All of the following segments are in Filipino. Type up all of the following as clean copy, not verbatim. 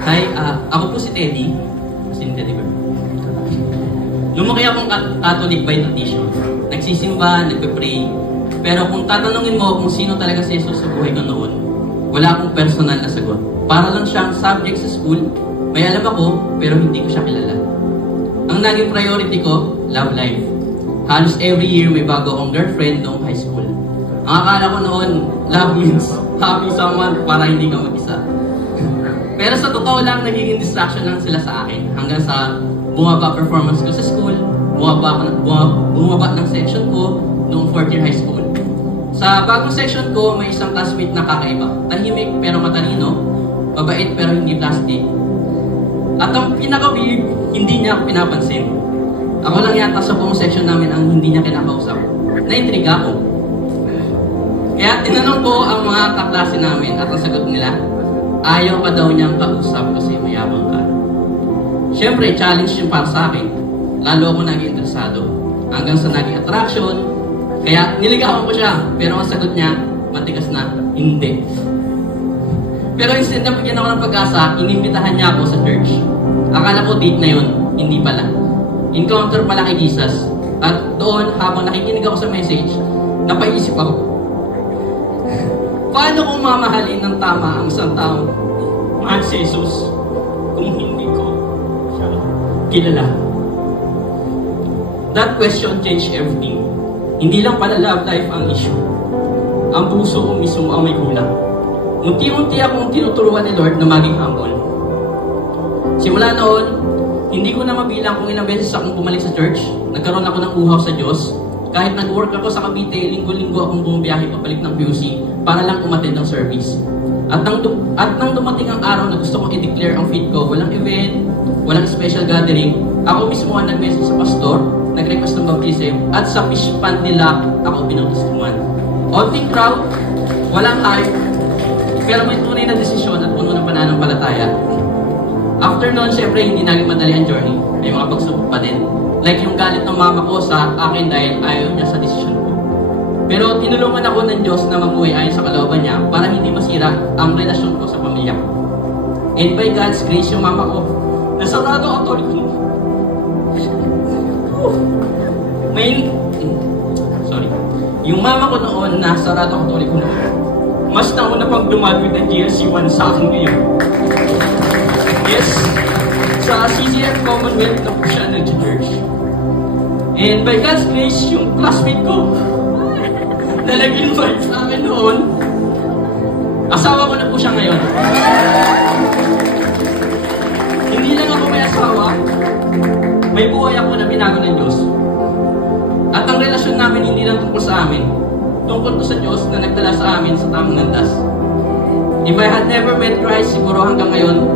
Hi, ako po si Teddy. Teddy ba? Lumaki akong Catholic by tradition. Nagsisimba, nagpe-pray. Pero kung tatanungin mo kung sino talaga si Jesus sa buhay ko noon, wala akong personal na sagot. Para lang siyang subject sa school, may alam ako, pero hindi ko siya kilala. Ang naging priority ko, love life. Halos every year may bago akong girlfriend noong high school. Ang akala ko noon, love means having someone para hindi ka mag-isa. Pero sa totoo lang, nagiging distraction lang sila sa akin. Hanggang sa bumaba performance ko sa school, bumaba ng section ko noong 4th year high school. Sa bagong section ko, may isang classmate na kakaiba. Tahimik pero matalino, mabait pero hindi plastic. At ang pinaka-weird, hindi niya ako pinapansin. Ako lang yata sa buong section namin ang hindi niya kinakausap. Naintriga ako. Kaya tinanong ko ang mga kaklase namin at ang sagot nila, ayaw ka daw niyang kausap kasi mayabang ka. Siyempre, challenge yun para sa akin. Lalo ako naging interesado. Hanggang sa naging attraction. Kaya niligawan ko siya. Pero ang sagot niya, matigas na, hindi. Pero instead na bigyan ako ng pag-asa, inimbitahan niya ako sa church. Akala ko date na yun, hindi pala. Encounter pala kay Jesus. At doon, habang nakikinig ako sa message, napaisip ako. Paano kung mamahalin ng tama ang isang taong mahal si Jesus kung hindi ko siya kilala? That question changed everything. Hindi lang pala love life ang issue. Ang puso ko mismo ang may kulang. Unti-unti akong tinuturuan ni Lord na maging humble. Simula noon, hindi ko na mabilang kung ilang beses akong bumalik sa church. Nagkaroon ako ng uhaw sa Diyos. Kahit nag-work ako sa Cavite, linggo-linggo akong bumibiyahe pabalik ng PUC para lang umattend ng service. At nang dumating ang araw na gusto kong i-declare ang faith ko, walang event, walang special gathering, ako mismo ang nag-message sa pastor, nag-request ng baptism, at sa fish pan nila ako pinautismuan. Onting crowd, walang hype, pero may tunay na desisyon at puno ng pananampalataya. After noon, syempre, hindi naging madali ang journey. May mga pagsubok pa din. Like yung galit ng mama ko sa akin dahil ayaw niya sa desisyon ko. Pero tinulungan ako ng Diyos na mabuhay ayon sa kalooban niya para hindi masira ang relasyon ko sa pamilya ko. And by God's grace, yung mama ko, nasarado ang tolik ko. Yung mama ko noon, nasarado ang tolik ko. Mas nauna pang dumabi ng GLC1 sa akin ngayon. Yes, sa CCF Commonwealth na po siya nag-church. And by God's grace, yung classmate ko na nag-invite sa akin noon, asawa ko na po siya ngayon. Hindi lang ako may asawa, may buhay ako na binago ng Diyos. At ang relasyon namin hindi lang tungkol sa amin, tungkol to sa Diyos na nagdala sa amin sa tamang landas. If I had never met Christ, siguro hanggang ngayon,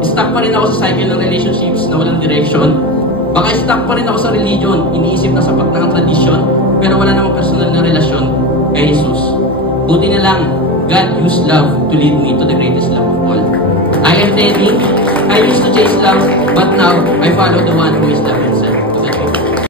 stuck pa rin ako sa cycle ng relationships na walang direction. Baka stuck pa rin ako sa religion, iniisip na sapat na ang tradisyon, pero wala namang personal na relasyon kay Jesus. Buti na lang, God used love to lead me to the greatest love of all. I am Teddy. I used to chase love, but now I follow the one who is love.